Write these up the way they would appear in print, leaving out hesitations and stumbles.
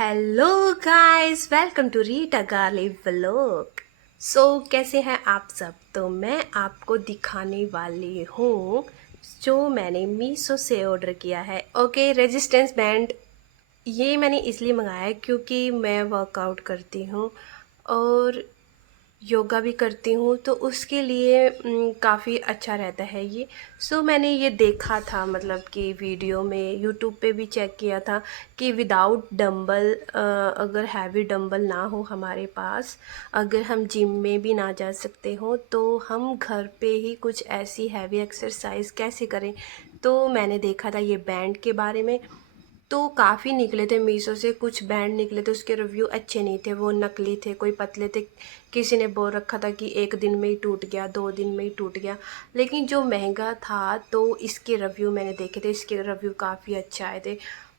Hello guys, welcome to Rita Garli vlog. कैसे हैं आप सब? तो मैं आपको दिखाने वाली हूँ जो मैंने मीशो से ऑर्डर किया है। ओके, रेजिस्टेंस बैंड ये मैंने इसलिए मंगाया है क्योंकि मैं वर्कआउट करती हूँ और योगा भी करती हूँ, तो उसके लिए काफ़ी अच्छा रहता है ये। मैंने ये देखा था, मतलब कि वीडियो में, यूट्यूब पे भी चेक किया था कि विदाउट डंबल, अगर हैवी डंबल ना हो हमारे पास, अगर हम जिम में भी ना जा सकते हो, तो हम घर पे ही कुछ ऐसी हैवी एक्सरसाइज कैसे करें। तो मैंने देखा था ये बैंड के बारे में, तो काफ़ी निकले थे मीशो से, कुछ बैंड निकले थे, उसके रिव्यू अच्छे नहीं थे, वो नकली थे, कोई पतले थे। किसी ने बोल रखा था कि 1 दिन में ही टूट गया, 2 दिन में ही टूट गया। लेकिन जो महंगा था, तो इसके रिव्यू मैंने देखे थे, इसके रिव्यू काफ़ी अच्छे आए थे।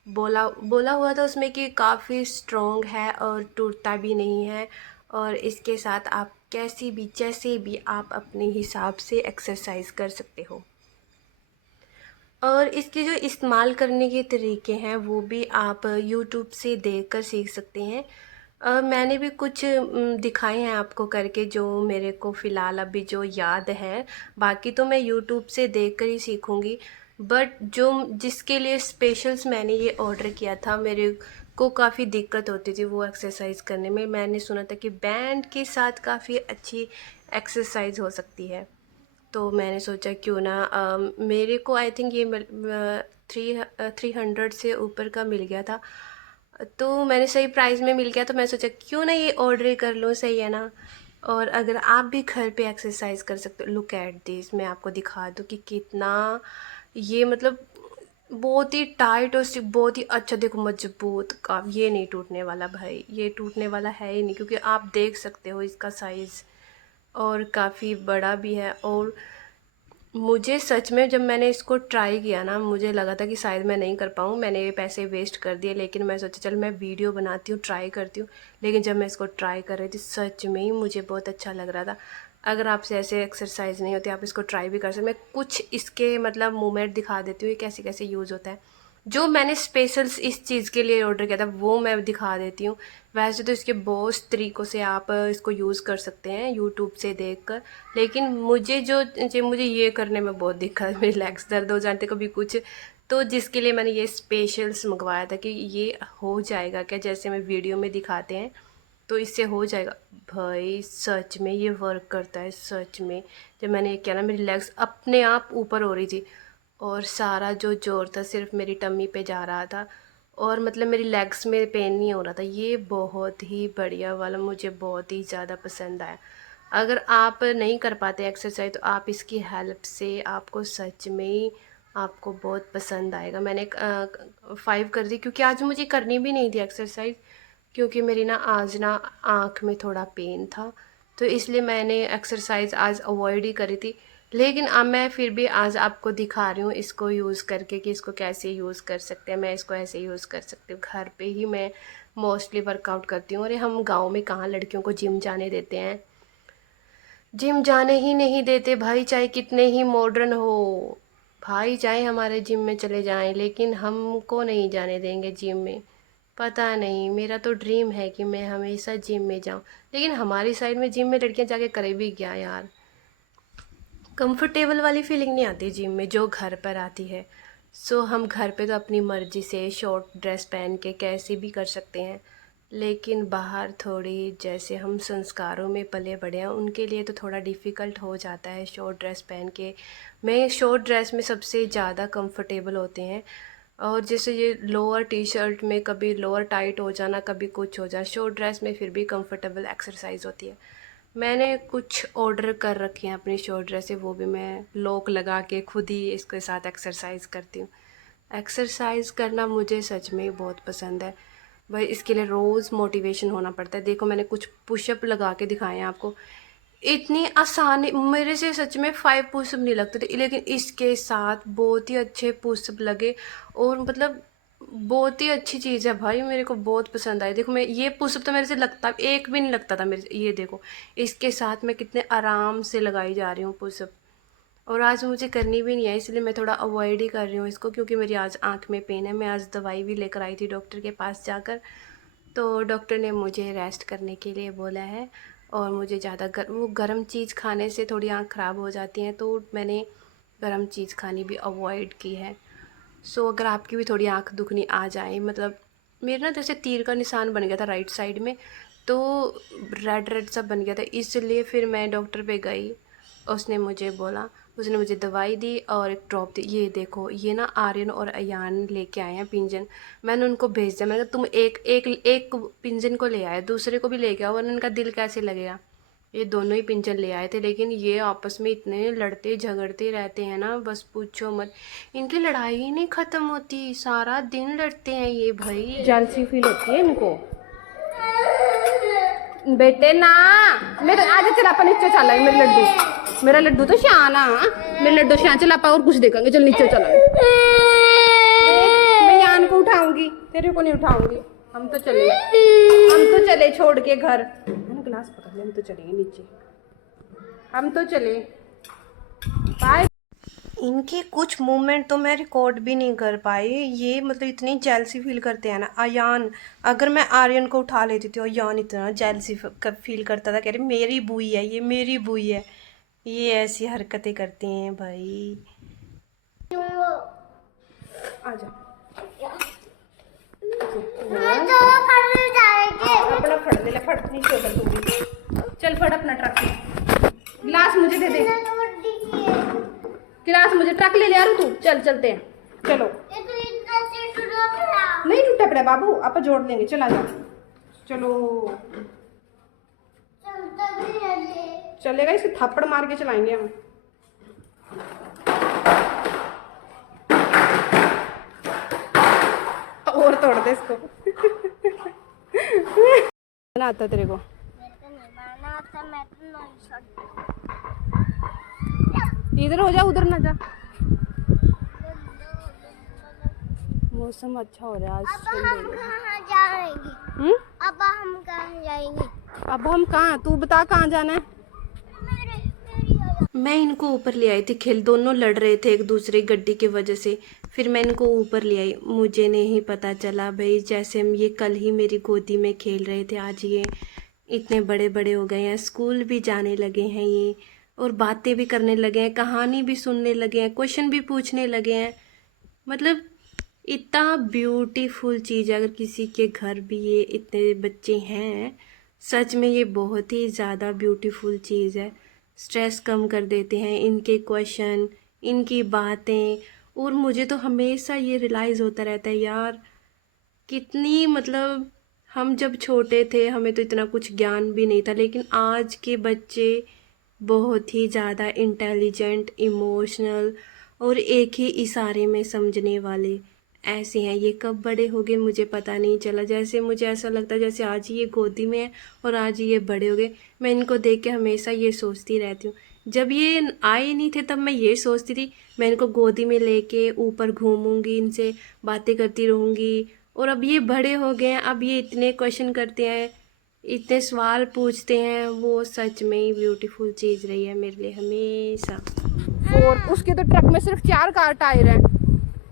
बोला बोला हुआ था उसमें कि काफ़ी स्ट्रॉन्ग है और टूटता भी नहीं है, और इसके साथ आप कैसी भी, जैसे भी आप अपने हिसाब से एक्सरसाइज कर सकते हो। और इसके जो इस्तेमाल करने के तरीके हैं वो भी आप यूट्यूब से देखकर सीख सकते हैं। मैंने भी कुछ दिखाए हैं आपको करके, जो मेरे को फ़िलहाल अभी जो याद है। बाकी तो मैं यूट्यूब से देखकर ही सीखूँगी। बट जो जिसके लिए स्पेशल्स मैंने ये ऑर्डर किया था, मेरे को काफ़ी दिक्कत होती थी वो एक्सरसाइज करने में। मैंने सुना था कि बैंड के साथ काफ़ी अच्छी एक्सरसाइज हो सकती है। तो मैंने सोचा क्यों ना, मेरे को आई थिंक ये 300 से ऊपर का मिल गया था, तो मैंने सही प्राइस में मिल गया, तो मैं सोचा क्यों ना ये ऑर्डर ही कर लो, सही है ना। और अगर आप भी घर पे एक्सरसाइज कर सकते हो, लुक एट दिस, मैं आपको दिखा दूँ कि कितना ये, मतलब बहुत ही टाइट और बहुत ही अच्छा, देखो मजबूत का, ये नहीं टूटने वाला भाई, ये टूटने वाला है ही नहीं, क्योंकि आप देख सकते हो इसका साइज़, और काफ़ी बड़ा भी है। और मुझे सच में जब मैंने इसको ट्राई किया ना, मुझे लगा था कि शायद मैं नहीं कर पाऊँ, मैंने ये पैसे वेस्ट कर दिए। लेकिन मैं सोचा चल मैं वीडियो बनाती हूँ, ट्राई करती हूँ। लेकिन जब मैं इसको ट्राई कर रही थी, सच में ही मुझे बहुत अच्छा लग रहा था। अगर आपसे ऐसे एक्सरसाइज नहीं होती, आप इसको ट्राई भी कर सकते। मैं कुछ इसके मतलब मूवमेंट दिखा देती हूँ, ये कैसे कैसे यूज़ होता है। जो मैंने स्पेशल इस चीज़ के लिए ऑर्डर किया था वो मैं दिखा देती हूँ। वैसे तो इसके बहुत तरीक़ों से आप इसको यूज़ कर सकते हैं यूट्यूब से देखकर। लेकिन मुझे ये करने में बहुत दिक्कत, मेरे लेग्स दर्द हो जाते कभी कुछ। तो जिसके लिए मैंने ये स्पेशल्स मंगवाया था कि ये हो जाएगा क्या, जैसे मैं वीडियो में दिखाते हैं, तो इससे हो जाएगा। भाई सच में ये वर्क करता है, सच में। जब मैंने ये किया ना, मेरी लेग्स अपने आप ऊपर हो रही थी, और सारा जो जोर था सिर्फ मेरी टम्मी पे जा रहा था, और मतलब मेरी लेग्स में पेन नहीं हो रहा था। ये बहुत ही बढ़िया वाला मुझे बहुत ही ज़्यादा पसंद आया। अगर आप नहीं कर पाते एक्सरसाइज, तो आप इसकी हेल्प से, आपको सच में ही आपको बहुत पसंद आएगा। मैंने 5 कर दी, क्योंकि आज मुझे करनी भी नहीं थी एक्सरसाइज, क्योंकि मेरी ना आज ना आँख में थोड़ा पेन था, तो इसलिए मैंने एक्सरसाइज आज अवॉइड ही करी थी। लेकिन अब मैं फिर भी आज आपको दिखा रही हूँ इसको यूज़ करके, कि इसको कैसे यूज़ कर सकते हैं। मैं इसको ऐसे यूज़ कर सकती हूँ, घर पे ही मैं मोस्टली वर्कआउट करती हूँ। और हम गांव में कहाँ लड़कियों को जिम जाने देते हैं, जिम जाने ही नहीं देते भाई, चाहे कितने ही मॉडर्न हो भाई, चाहे हमारे जिम में चले जाएं, लेकिन हमको नहीं जाने देंगे जिम में। पता नहीं, मेरा तो ड्रीम है कि मैं हमेशा जिम में जाऊं, लेकिन हमारी साइड में जिम में लड़कियां जाके करे भी क्या यार। कंफर्टेबल वाली फीलिंग नहीं आती जिम में जो घर पर आती है। हम घर पे तो अपनी मर्ज़ी से शॉर्ट ड्रेस पहन के कैसे भी कर सकते हैं, लेकिन बाहर थोड़ी, जैसे हम संस्कारों में पले बढ़े हैं, उनके लिए तो थोड़ा डिफ़िकल्ट हो जाता है शॉर्ट ड्रेस पहन के। मैं शॉर्ट ड्रेस में सबसे ज़्यादा कंफर्टेबल होते हैं। और जैसे ये लोअर टी शर्ट में कभी लोअर टाइट हो जाना, कभी कुछ हो जाए, शॉर्ट ड्रेस में फिर भी कंफर्टेबल एक्सरसाइज होती है। मैंने कुछ ऑर्डर कर रखी हैं अपनी शॉर्ट ड्रेसें, वो भी मैं लॉक लगा के खुद ही इसके साथ एक्सरसाइज करती हूँ। एक्सरसाइज करना मुझे सच में बहुत पसंद है भाई, इसके लिए रोज़ मोटिवेशन होना पड़ता है। देखो मैंने कुछ पुशअप लगा के दिखाए हैं आपको, इतनी आसानी, मेरे से सच में 5 पुशअप नहीं लगते थे, लेकिन इसके साथ बहुत ही अच्छे पुशअप लगे। और मतलब बहुत ही अच्छी चीज़ है भाई, मेरे को बहुत पसंद आई। देखो मैं ये पुशअप तो मेरे से लगता एक भी नहीं लगता था मेरे से, ये देखो इसके साथ मैं कितने आराम से लगाई जा रही हूँ पुशअप। और आज मुझे करनी भी नहीं है, इसलिए मैं थोड़ा अवॉइड ही कर रही हूँ इसको, क्योंकि मेरी आज आँख में पेन है। मैं आज दवाई भी लेकर आई थी डॉक्टर के पास जाकर, तो डॉक्टर ने मुझे रेस्ट करने के लिए बोला है, और मुझे ज़्यादा वो गर्म चीज़ खाने से थोड़ी आँख ख़राब हो जाती हैं, तो मैंने गर्म चीज़ खानी भी अवॉइड की है। सो अगर आपकी भी थोड़ी आँख दुखनी आ जाए, मतलब मेरे ना जैसे तीर का निशान बन गया था राइट साइड में, तो रेड रेड सा बन गया था, इसलिए फिर मैं डॉक्टर पे गई। उसने मुझे दवाई दी और एक ड्रॉप दी। ये देखो, ये ना आर्यन और अयान लेके आए हैं पिंजन। मैंने उनको भेज दिया, मैंने कहा तुम एक एक एक पिंजन को ले आए, दूसरे को भी लेके आओ, वरना उनका दिल कैसे लगेगा। ये दोनों ही पिंजन ले आए थे, लेकिन ये आपस में इतने लड़ते झगड़ते रहते हैं ना, बस पूछो मत। इनकी लड़ाई ही नहीं ख़त्म होती, सारा दिन लड़ते हैं ये भाई। जेलसी फील होती है इनको। बेटे ना, मेरे आज चल अपन नीचे चला मेरा लड्डू तो शाना, मेरे लड्डू शान, चल आप और कुछ देखेंगे, चल नीचे चला। मैं यान को उठाऊंगी, तेरे को नहीं उठाऊंगी। हम तो चले छोड़ के घर। ग्लास पकड़ ले, हम तो चलेंगे नीचे, हम तो चले। बाय। इनके कुछ मूवमेंट तो मैं रिकॉर्ड भी नहीं कर पाई, ये मतलब इतनी जेलसी फील करते हैं ना। अयान, अगर मैं आर्यन को उठा लेती थी, अयान इतना जेलसी फील करता था, कह रहे मेरी बुई है, ये मेरी बुई है। ये ऐसी हरकतें करते हैं भाई। आजा अपना फट ले, फट नहीं छोड़ तू भी। चल फट अपना ट्रक, गिलास मुझे दे दे, गिलास मुझे, ट्रक ले यार तू। चल चलते हैं, चलो। नहीं टूटा पड़ा बाबू, आप जोड़ लेंगे, चला जा, चलो। चलेगा, इसे थप्पड़ मार के चलाएंगे हम। और तोड़ दे इसको। आता तेरे को? इधर हो जा, उधर ना जा। मौसम अच्छा हो रहा है आज। अब हम कहाँ जाएंगे? अब हम कहाँ जाएंगे? अब हम कहाँ, तू बता कहाँ जाना है? मैं इनको ऊपर ले आई थी, खेल दोनों लड़ रहे थे एक दूसरे गड्डी की वजह से। फिर मैं इनको ऊपर ले आई, मुझे नहीं पता चला भाई, जैसे हम ये कल ही मेरी गोदी में खेल रहे थे, आज ये इतने बड़े बड़े हो गए हैं, स्कूल भी जाने लगे हैं ये, और बातें भी करने लगे हैं, कहानी भी सुनने लगे हैं, क्वेश्चन भी पूछने लगे हैं। मतलब इतना ब्यूटीफुल चीज़ है, अगर किसी के घर भी ये इतने बच्चे हैं, सच में ये बहुत ही ज़्यादा ब्यूटीफुल चीज़ है। स्ट्रेस कम कर देते हैं इनके क्वेश्चन, इनकी बातें। और मुझे तो हमेशा ये रियलाइज़ होता रहता है यार, कितनी मतलब हम जब छोटे थे हमें तो इतना कुछ ज्ञान भी नहीं था, लेकिन आज के बच्चे बहुत ही ज़्यादा इंटेलिजेंट, इमोशनल और एक ही इशारे में समझने वाले ऐसे हैं। ये कब बड़े हो गए मुझे पता नहीं चला, जैसे मुझे ऐसा लगता है जैसे आज ही ये गोदी में है और आज ही ये बड़े हो गए। मैं इनको देख के हमेशा ये सोचती रहती हूँ, जब ये आए नहीं थे तब मैं ये सोचती थी मैं इनको गोदी में लेके ऊपर घूमूंगी, इनसे बातें करती रहूँगी। और अब ये बड़े हो गए हैं, अब ये इतने क्वेश्चन करते हैं, इतने सवाल पूछते हैं। वो सच में ही ब्यूटीफुल चीज़ रही है मेरे लिए हमेशा। और उसके तो ट्रक में सिर्फ 4 कार टायर हैं,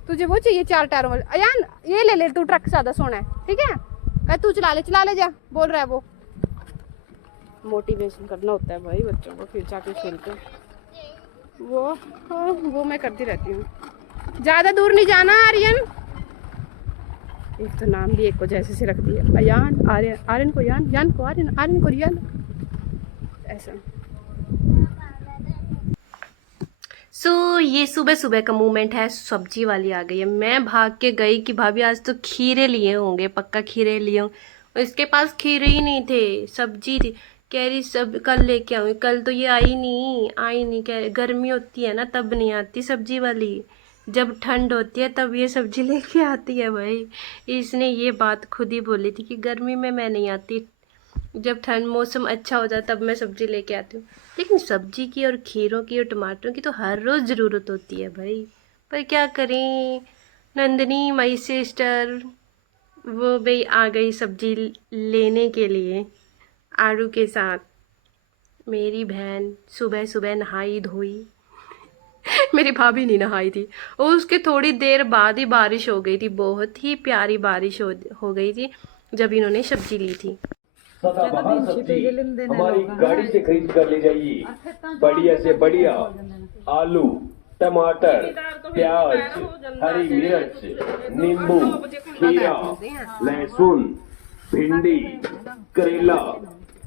तुझे वो चाहिए 4 टायरों वाले? अयान ये ले ले तू, ट्रक ज़्यादा सोना है, ठीक है? कह तू चला ले जा, बोल रहा है वो। मोटिवेशन करना होता है भाई बच्चों को, फिर जाके खेलते वो। हाँ वो मैं करती रहती हूँ। ज़्यादा दूर नहीं जाना आर्यन। एक तो नाम भी एक को जैसे से रख दिया, अयान आर्यन, आर्यन को यान, यान को आर्यन, आर्यन को रियान, ऐसा। ये सुबह सुबह का मूवमेंट है, सब्जी वाली आ गई है। मैं भाग के गई कि भाभी आज तो खीरे लिए होंगे, पक्का खीरे लिए होंगे, और इसके पास खीरे ही नहीं थे, सब्जी थी। कह रही सब कल लेके आऊँगी, कल तो ये आई नहीं। कह गर्मी होती है ना तब नहीं आती सब्जी वाली, जब ठंड होती है तब ये सब्जी लेके आती है भाई। इसने ये बात खुद ही बोली थी कि गर्मी में मैं नहीं आती, जब ठंड मौसम अच्छा हो जाता तब मैं सब्ज़ी लेके आती हूँ। लेकिन सब्ज़ी की और खीरों की और टमाटरों की तो हर रोज़ ज़रूरत होती है भाई, पर क्या करें। नंदनी माई सिस्टर वो भाई आ गई सब्ज़ी लेने के लिए आड़ू के साथ। मेरी बहन सुबह सुबह नहाई धोई मेरी भाभी नहीं नहाई थी, और उसके थोड़ी देर बाद ही बारिश हो गई थी, बहुत ही प्यारी बारिश हो गई थी। जब इन्होंने सब्जी ली थी। सदाबहार सब्जी हमारी गाड़ी से खरीद कर ले जाइए। बढ़िया से बढ़िया आलू, टमाटर, प्याज, हरी मिर्च, नींबू, खीरा, लहसुन, भिंडी, करेला,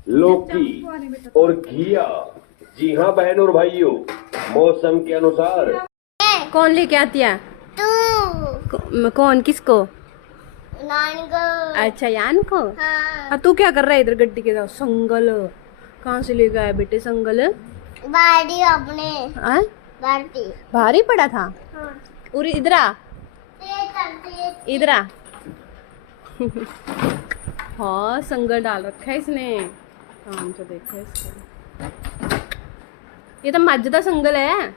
लौकी और घिया। जी हाँ बहन और भाइयों, मौसम के अनुसार। कौन लेके आती है? तू कौन, किसको? नानी को। अच्छा, यान को। हाँ। हाँ, तू क्या कर रहा है इधर गड्डी के साथ? संगल कहाँ से लेके आया बेटे संगल? बाड़ी अपने हाँ? बाड़ी। भारी पड़ा था। हाँ। उरी इधर आ, इधर आ। हाँ, संगल डाल रखा है इसने। काम तो देखा है इसका। ये तो मज्जदा संगल है,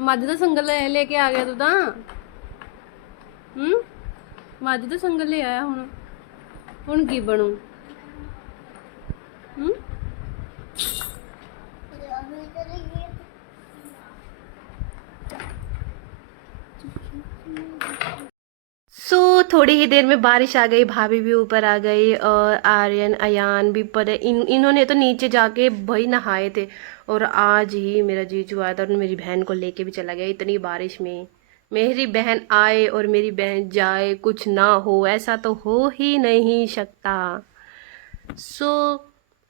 मज्जदा संगल लेके आ गया तू तो। मज्जदा संगल ले आया हुण की बनू? थोड़ी ही देर में बारिश आ गई, भाभी भी ऊपर आ गई और आर्यन अयान भी पर इन्होंने तो नीचे जाके भाई नहाए थे। और आज ही मेरा जीजू आया था और मेरी बहन को लेके भी चला गया। इतनी बारिश में मेरी बहन आए और मेरी बहन जाए, कुछ ना हो, ऐसा तो हो ही नहीं सकता।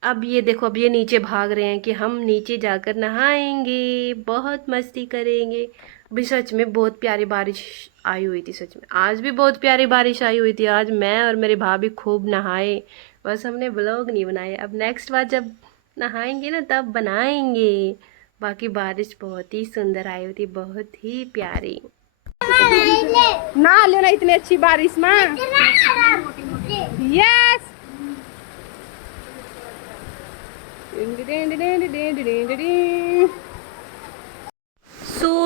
अब ये देखो, अब ये नीचे भाग रहे हैं कि हम नीचे जाकर नहाएंगे, बहुत मस्ती करेंगे। अभी सच में बहुत प्यारी बारिश आई हुई थी, सच में आज भी बहुत प्यारी बारिश आई हुई थी। आज मैं और मेरे भाभी खूब नहाए, बस हमने ब्लॉग नहीं बनाए। अब नेक्स्ट बार जब नहाएंगे ना तब बनाएंगे। बाकी बारिश बहुत ही सुंदर आई हुई थी, बहुत ही प्यारी। ना लो ना इतनी अच्छी बारिश में। यस,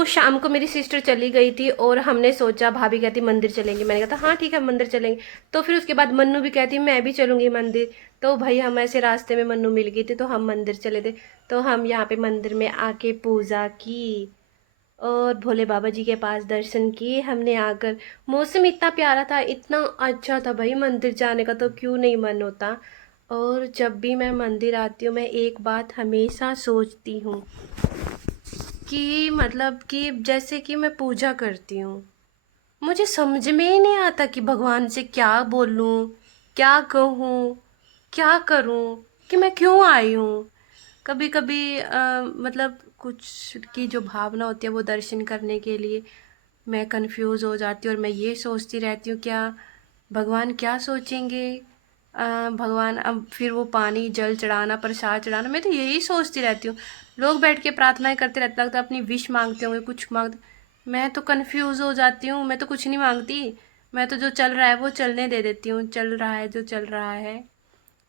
शाम को मेरी सिस्टर चली गई थी और हमने सोचा, भाभी कहती मंदिर चलेंगे, मैंने कहा था हाँ ठीक है मंदिर चलेंगे। तो फिर उसके बाद मन्नू भी कहती मैं भी चलूँगी मंदिर। तो भाई हम ऐसे रास्ते में मन्नू मिल गई थी तो हम मंदिर चले थे। तो हम यहाँ पे मंदिर में आके पूजा की और भोले बाबा जी के पास दर्शन किए हमने आकर। मौसम इतना प्यारा था, इतना अच्छा था भाई, मंदिर जाने का तो क्यों नहीं मन होता। और जब भी मैं मंदिर आती हूँ मैं एक बात हमेशा सोचती हूँ कि मतलब कि जैसे कि मैं पूजा करती हूँ, मुझे समझ में ही नहीं आता कि भगवान से क्या बोलूँ, क्या कहूँ, क्या करूँ, कि मैं क्यों आई हूँ। कभी कभी मतलब कुछ की जो भावना होती है वो दर्शन करने के लिए मैं कंफ्यूज हो जाती हूँ और मैं ये सोचती रहती हूँ क्या भगवान क्या सोचेंगे। भगवान अब फिर वो पानी जल चढ़ाना, प्रसाद चढ़ाना, मैं तो यही सोचती रहती हूँ। लोग बैठ के प्रार्थनाएं करते रहते, लगता है अपनी विश मांगते होंगे, कुछ मांगते। मैं तो कंफ्यूज हो जाती हूँ, मैं तो कुछ नहीं मांगती। मैं तो जो चल रहा है वो चलने दे देती हूँ, चल रहा है जो चल रहा है।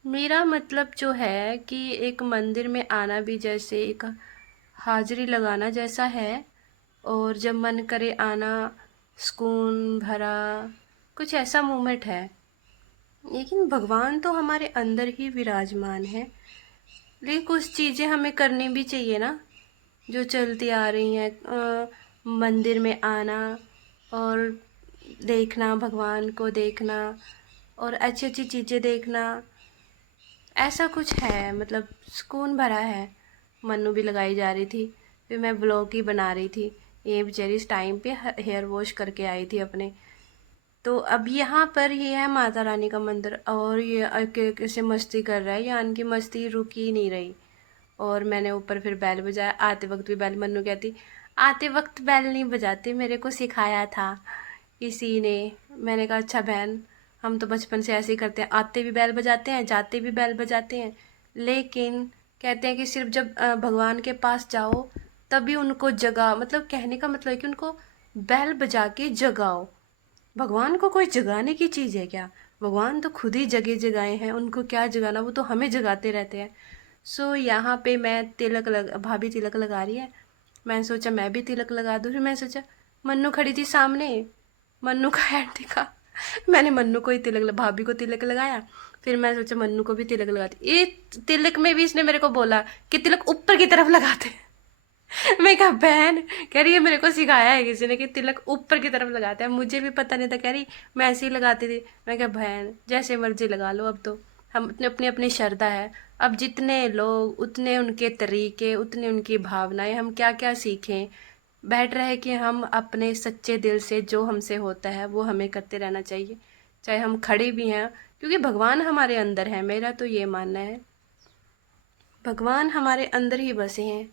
मेरा मतलब जो है कि एक मंदिर में आना भी जैसे एक हाजिरी लगाना जैसा है, और जब मन करे आना, सुकून भरा कुछ ऐसा मोमेंट है। लेकिन भगवान तो हमारे अंदर ही विराजमान है, लेकिन कुछ चीज़ें हमें करनी भी चाहिए ना जो चलती आ रही हैं। मंदिर में आना और देखना, भगवान को देखना और अच्छी अच्छी चीज़ें देखना, ऐसा कुछ है, मतलब सुकून भरा है। मन्नू भी लगाई जा रही थी, फिर मैं ब्लॉग ही बना रही थी। ये बेचारी इस टाइम पे हेयर वॉश करके आई थी अपने। तो अब यहाँ पर ये है माता रानी का मंदिर और ये कैसे मस्ती कर रहा है, यानी कि मस्ती रुक ही नहीं रही। और मैंने ऊपर फिर बैल बजाया, आते वक्त भी बैल, मन्नू कहती आते वक्त बैल नहीं बजाते, मेरे को सिखाया था किसी ने। मैंने कहा अच्छा बहन, हम तो बचपन से ऐसे ही करते हैं, आते भी बैल बजाते हैं, जाते भी बैल बजाते हैं। लेकिन कहते हैं कि सिर्फ जब भगवान के पास जाओ तभी उनको जगा, मतलब कहने का मतलब है कि उनको बैल बजा के जगाओ। भगवान को कोई जगाने की चीज़ है क्या? भगवान तो खुद ही जगे जगाए हैं, उनको क्या जगाना, वो तो हमें जगाते रहते हैं। यहाँ पे मैं भाभी तिलक लगा रही है, मैंने सोचा मैं भी तिलक लगा दूँ। फिर मैंने सोचा मन्नू खड़ी थी सामने, मन्नू का हैंड दिखा, मैंने मन्नू को ही भाभी को तिलक लगाया। फिर मैं सोचा मन्नू को भी तिलक लगाती। ये तिलक में भी इसने मेरे को बोला कि तिलक ऊपर की तरफ लगाते। मैं कहा बहन, कह रही है मेरे को सिखाया है किसी ने कि तिलक ऊपर की तरफ लगाते हैं, मुझे भी पता नहीं था, कह रही मैं ऐसे ही लगाती थी। मैं कहा बहन जैसे मर्जी लगा लो, अब तो हम अपनी अपनी श्रद्धा है, अब जितने लोग उतने उनके तरीके, उतनी उनकी भावनाएं, हम क्या क्या सीखें। बेटर है कि हम अपने सच्चे दिल से जो हमसे होता है वो हमें करते रहना चाहिए, चाहे हम खड़े भी हैं, क्योंकि भगवान हमारे अंदर है, मेरा तो ये मानना है, भगवान हमारे अंदर ही बसे हैं,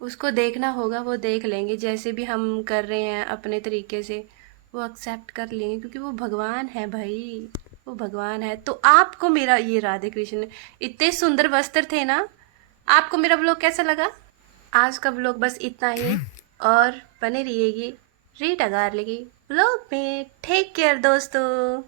उसको देखना होगा, वो देख लेंगे, जैसे भी हम कर रहे हैं अपने तरीके से वो एक्सेप्ट कर लेंगे, क्योंकि वो भगवान है भाई, वो भगवान है। तो आपको मेरा ये राधे कृष्ण इतने सुंदर वस्त्र थे ना, आपको मेरा ब्लॉग कैसा लगा? आज का ब्लॉग बस इतना ही, और बने रहिएगी रीटा गार्लिक ब्लॉग में। टेक केयर दोस्तों।